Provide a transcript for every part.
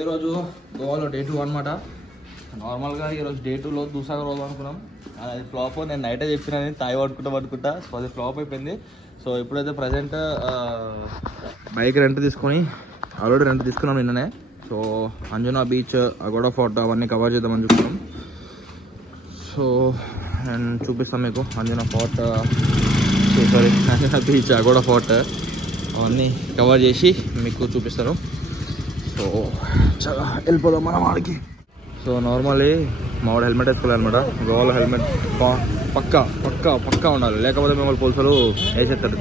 ఈరోజు గోవాలో డే 2 అనమాట. నార్మల్గా ఈరోజు డే 2లో దూసాగర్ రోజు అనుకున్నాం. అది ఫ్లాప్. నేను నైటే చెప్పినా తాయి పట్టుకుంటా సో అది ఫ్లాప్ అయిపోయింది. సో ఇప్పుడైతే ప్రజెంట్ బైక్ రెంట్ తీసుకొని ఆల్రెడీ రెంట్ తీసుకున్నాం నిన్ననే. So Anjuna beach, Aguada fort అవన్నీ కవర్ చేద్దామని చూస్తున్నాం. సో నేను చూపిస్తాను మీకు Anjuna fort, sorry Anjuna beach, Aguada fort అవన్నీ కవర్ చేసి మీకు చూపిస్తాను. సో చాలా వెళ్ళిపోదాం మనం ఆడికి. సో నార్మల్లీ మావాడు హెల్మెట్ వేసుకోవాలన్నమాట. గోవాలో హెల్మెట్ పక్కా ఉండాలి, లేకపోతే మిమ్మల్ని పోలీసులు వేసేస్తారు.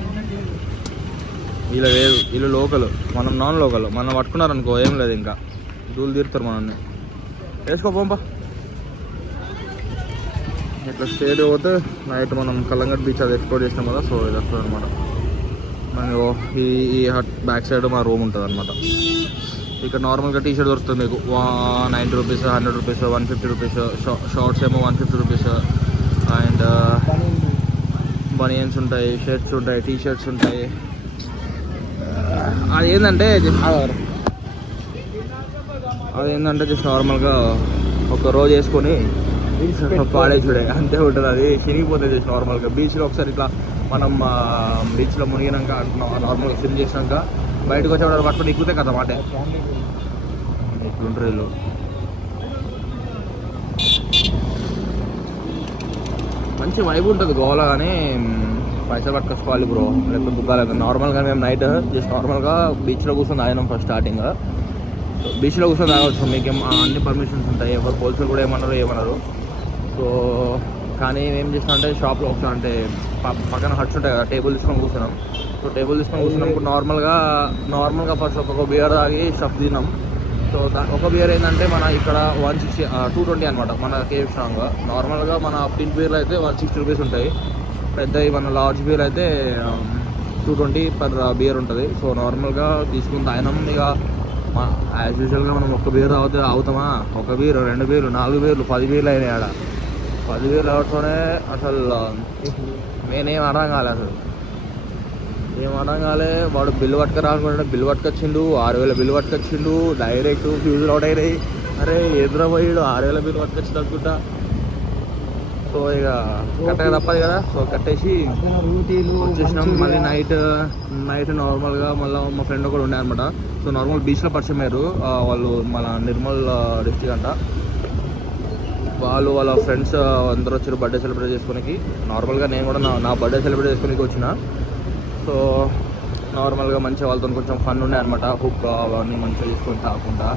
వీళ్ళు వేరు, వీళ్ళు లోకల్, మనం నాన్ లోకల్. మనం పట్టుకున్నారనుకో ఏం లేదు, ఇంకా దూలు తీరుతారు మనల్ని. వేసుకో పంప. ఇట్లా స్టేట్ పోతే నైట్ మనం కల్లంగట్ బీచ్ అది ఎక్స్ప్లోర్ చేసినాం కదా. సో ఇది వస్తుంది అనమాట. మనకు ఈ హట్ బ్యాక్ సైడ్ మా రూమ్ ఉంటుంది అనమాట. ఇక్కడ నార్మల్గా టీ షర్ట్ దొరుకుతుంది మీకు 90 రూపీస్, 100 రూపీస్, 150 రూపీస్. షార్ట్స్ ఏమో 150 రూపీస్. అండ్ బనియన్స్ ఉంటాయి, షర్ట్స్ ఉంటాయి, టీ షర్ట్స్ ఉంటాయి. అదేంటంటే జస్ట్ నార్మల్గా ఒక రోజు వేసుకొని పాడేసుడే అంతే ఉంటుంది. అది చినిగిపోతుంది జస్ట్ నార్మల్గా. బీచ్లో ఒకసారి ఇట్లా మనం బీచ్లో మునిగినాక నార్మల్గా స్విమ్ చేసినాక బయటకు వచ్చేవాడు పట్టుకొని ఎక్కుతే కదా మాట. ఇట్లుంటారు వీళ్ళు. మంచి వైబ్ ఉంటుంది గోవాలో, కానీ పైసలు పట్టుకొచ్చుకోవాలి బ్రో, లేకపోతే దుఃఖాలేదు. నార్మల్గా మేము నైట్ జస్ట్ నార్మల్గా బీచ్లో కూర్చొని తాగినాం ఫస్ట్ స్టార్టింగ్. బీచ్లో కూర్చొని తాగవచ్చు, మీకు అన్ని పర్మిషన్స్ ఉంటాయి. ఎవరు పోలీసులు కూడా ఏమన్నారు. సో కానీ ఏం చేసినా అంటే షాప్లో ఒకసారి అంటే పక్కన హట్స్ ఉంటాయి కదా, టేబుల్ తీసుకొని కూర్చున్నాం. సో టేబుల్ తీసుకొని కూర్చున్నప్పుడు నార్మల్గా ఫస్ట్ ఒక్కొక్క బియర్ తాగి స్టఫ్ తిన్నాం. సో ఒక బియర్ ఏంటంటే మన ఇక్కడ 160, 220 అనమాట మన కేవ్ స్ట్రాంగ్. నార్మల్గా మన టిన్ బీర్లు అయితే 160 రూపీస్ ఉంటాయి. పెద్దవి మన లార్జ్ బీర్ అయితే 220 పర్ బియర్ ఉంటుంది. సో నార్మల్గా తీసుకుని తాగినాం. ఇక యాజ్ యూజువల్గా మనం ఒక్క బీర్ అవుతామా, ఒక బీరు, 2 బీర్లు, 4 బీర్లు, 10 బీర్లు అయినాయి. ఆడ 10 బీర్లు అవటమే అసలు నేనేం అర్థం కాలే. అసలు ఏం అర్థం కాలే. వాడు బిల్లు పట్టుకురానుకుంటే బిల్లు పట్టుకొచ్చిండు, 6000 బిల్లు పట్టుకొచ్చిండు. డైరెక్ట్ ఫ్యూజులు అవుట్ అయినాయి. అరే ఎదురపోయాడు, 6000 బిల్లు పట్టుకొచ్చింది అనుకుంటా. సో ఇక కట్టగా తప్పదు కదా. సో కట్టేసి వచ్చేసినాం. మళ్ళీ నైట్ నార్మల్గా మళ్ళీ మా ఫ్రెండ్ ఒకడు ఉండే అనమాట. సో నార్మల్ బీచ్లో పరిచయం అయ్యారు వాళ్ళు, మన నిర్మల్ డిస్ట్రిక్ట్ అంట. వాళ్ళు వాళ్ళ ఫ్రెండ్స్ అందరూ వచ్చారు బర్త్డే సెలబ్రేట్ చేసుకోనికి. నార్మల్గా నేను కూడా నా బర్త్డే సెలబ్రేట్ చేసుకోనికి వచ్చిన. సో నార్మల్గా మంచిగా వాళ్ళతో కొంచెం ఫన్ ఉండే అనమాట. హుక్ అవన్నీ మంచిగా తీసుకొని తాగకుండా.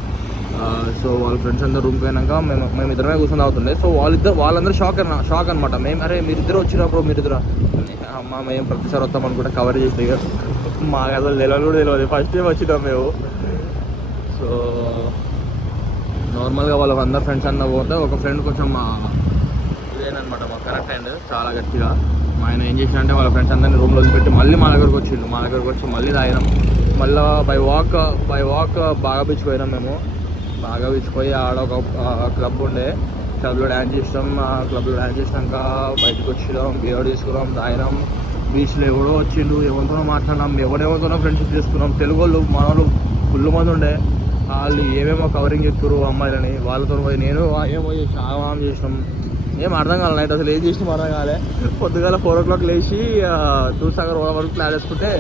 సో వాళ్ళ ఫ్రెండ్స్ అందరూ రూమ్కి పోయినాక మేము ఇద్దరమే కూర్చొని తాగుతుండే. సో వాళ్ళందరూ షాక్ అనమాట. అరే మీరిద్దరు వచ్చినప్పుడు మీరిద్దరు అమ్మ మేము ప్రతిసారి వస్తాం అనుకుంటే కవర్ చేస్తే మాకు అసలు తెలియదు. ఫస్ట్ టైం వచ్చినాం మేము. సో నార్మల్గా వాళ్ళ అందరు ఫ్రెండ్స్ అన్న పోతే ఒక ఫ్రెండ్ కొంచెం ఇదేనమాట మా కరెక్ట్ హ్యాండ్ చాలా గట్టిగా. ఆయన ఏం చేసినంటే వాళ్ళ ఫ్రెండ్స్ అందరినీ రూమ్లో వదిలిపెట్టి మళ్ళీ మా దగ్గరకు వచ్చి మళ్ళీ తాగినాం. మళ్ళీ బై వాక్ బాగా బీచ్ పోయినాం మేము. బాగా బీచ్ పోయి ఆడ ఒక క్లబ్ ఉండే, క్లబ్లో డ్యాన్స్ చేసినాం. క్లబ్లో డ్యాన్స్ చేసినాక బయటకు వచ్చినాం, బియర్ తీసుకున్నాం, తాగినాం. బీచ్లో ఎవడో వచ్చిండు, ఎవరితోనో మాట్లాడినాం, ఎవరెవరితోనో ఫ్రెండ్షిప్ చేసుకున్నాం. తెలుగు వాళ్ళు మన వాళ్ళు ఫుల్ మంది ఉండే. వాళ్ళు ఏమేమో కవరింగ్ చెప్తారు అమ్మాయిలని. వాళ్ళతో పోయి నేను ఏమో ఆగమనం చేసినాం. ఏం అర్థం కాలే నైట్ అసలు ఏం చేసినాం అర్థం కాలే. పొద్దుగాల 4 o'clock లేచి దూసాగర్ వరకు ప్లాన్ చేసుకుంటే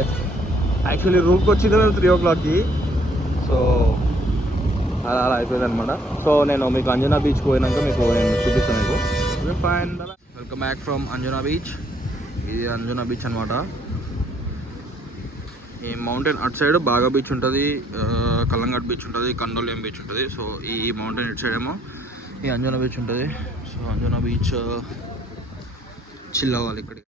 యాక్చువల్లీ రూమ్కి వచ్చింది మేము 3 o'clockకి. సో అలా అయిపోయింది అనమాట. సో నేను మీకు అంజనా బీచ్కి పోయినాక మీకు నేను చూపిస్తాను మీకు. Fine, welcome back from Anjana beach. ఇది అంజనా బీచ్ అనమాట. ఈ మౌంటైన్ అటు సైడ్ బాగా బీచ్ ఉంటుంది, కల్లంగట్ బీచ్ ఉంటుంది, కండోలియం బీచ్ ఉంటుంది. సో ఈ మౌంటైన్ ఇటు సైడ్ ఏమో ఈ అంజనా బీచ్ ఉంటుంది. సో అంజనా బీచ్ చిల్ అవ్వాలి ఇక్కడికి.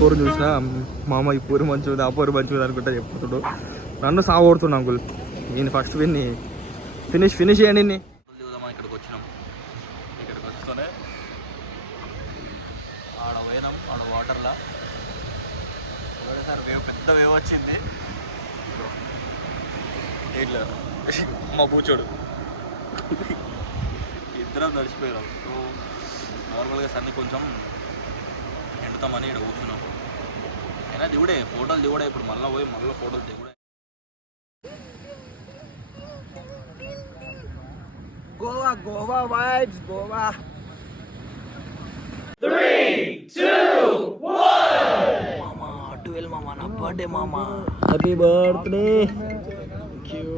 పోరు చూసినా మామ ఈ పూరి మంచిది ఆ పూరి మంచిది అనుకుంటా చెప్పుతుడు. నన్ను సాగొడుతున్నా అంకుల్. నేను ఫస్ట్ ఫినిష్ చేయండి. ఇక్కడికి వచ్చినాం. ఇక్కడికి వస్తూనే ఆడ పోయినాం. ఆడ వాటర్లో ఒకసారి పెద్ద వేవ్ వచ్చింది. ఇట్లా మా పూచోడు ఇద్దరం నడిచిపోయాం. సో నార్మల్గా సన్ని కొంచెం ఎండుతామని ఇక్కడ కూర్చున్నాం. అయినా దిగుడే ఫోటోలు దిగుడే. ఇప్పుడు మళ్ళీ పోయి మళ్ళీ ఫోటోలు దిగుడే. గోవా వైబ్స్ గోవా. 3, 2, 1 మామా 12 మామా నా బర్త్డే మామా. Happy birthday. Thank you.